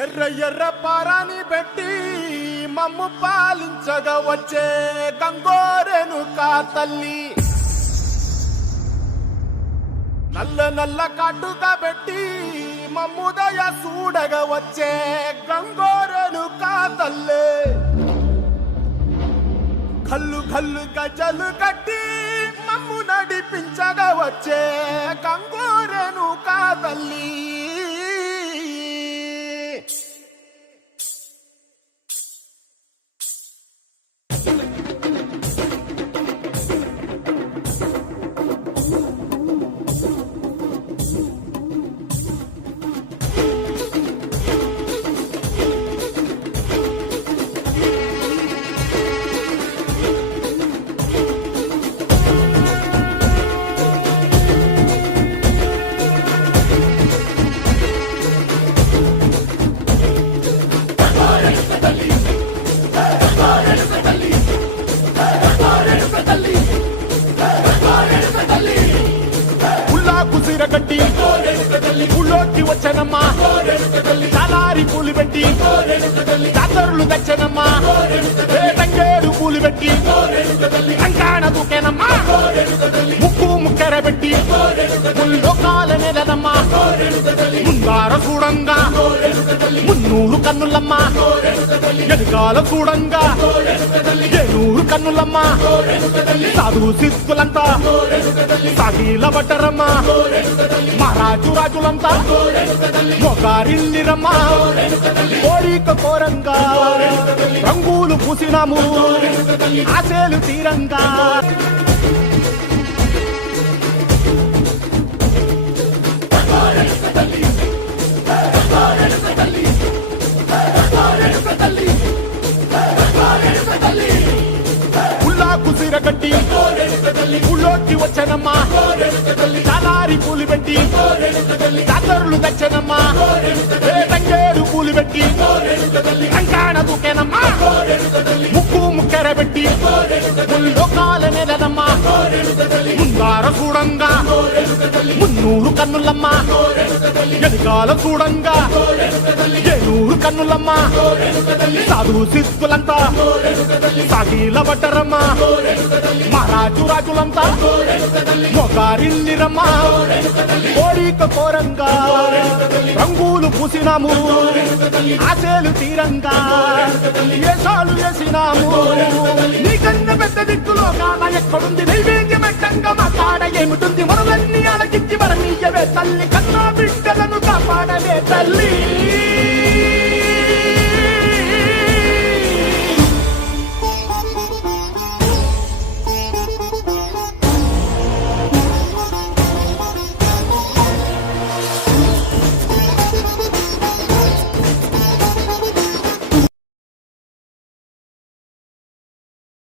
ఎర్ర ఎర్ర పారాని పెట్టి మమ్ము పాలించగా వచ్చే గంగోరెను కా తల్లి, నల్ల నల్ల కాటుగా పెట్టి మమ్ముదయ చూడగా వచ్చే గంగోరెను కా తల్లి, కల్లు కల్లు గజలు కట్టి మమ్ము నడిపించగా వచ్చే గంగోరెను కా తల్లి. గట్టి ఊళ్ళోకి వచ్చనమ్మా, చాలారి పూలు పెట్టి జాతరులు తెచ్చనమ్మా, తంగేడు పూలు పెట్టి కంకాణ దూకేనమ్మా, ముక్కు ముక్కెర పెట్టి లోకాల నెలనమ్మా, ముందార చూడంగా మున్నూరు కన్నులమ్మా, ఎదుగాల చూడంగా ఏనూరు కన్నులమ్మా, సాధు సిద్ధులంతా సాగిల బట్టరమ్మా, మహారాజు రాజులంతా మొగారిల్లిరమ్మా, కోరిక కోరంగా రంగులు పూసినాము ఆశలు తీరంగా. కుసిరగట్టి ఊళ్ళోకి వచ్చనమ్మా, చాలారి పూలు పెట్టి జాతరులు తెచ్చనమ్మా, తంగేడు పూలు పెట్టి కంకాణ దూకేనమ్మా, ముక్కు ముక్కెర పెట్టి లోకాల నెలనమ్మా, ముందార చూడంగా మున్నూరు కన్నులమ్మా, ఎదుగాల చూడంగా ఏనూరు కన్నులమ్మా, సాధు సిద్ధులంతా సాగిల బట్టరమ్మా, మహారాజు రాజులంతా మొగారిల్లిరమ్మా, కోరిక కోరంగా రంగులు పూసినాము ఆశలు తీరంగా, వేషాలు వేసినాము నీకన్న పెద్ద దిక్కులో కాన ఎక్కడుంది, నైవేద్యమెట్టంగా మా కాడ ఏమిటుంది, మనలన్నీ అలకిచ్చి మరమీయవే తల్లి, కన్నా బిడ్డలను కాప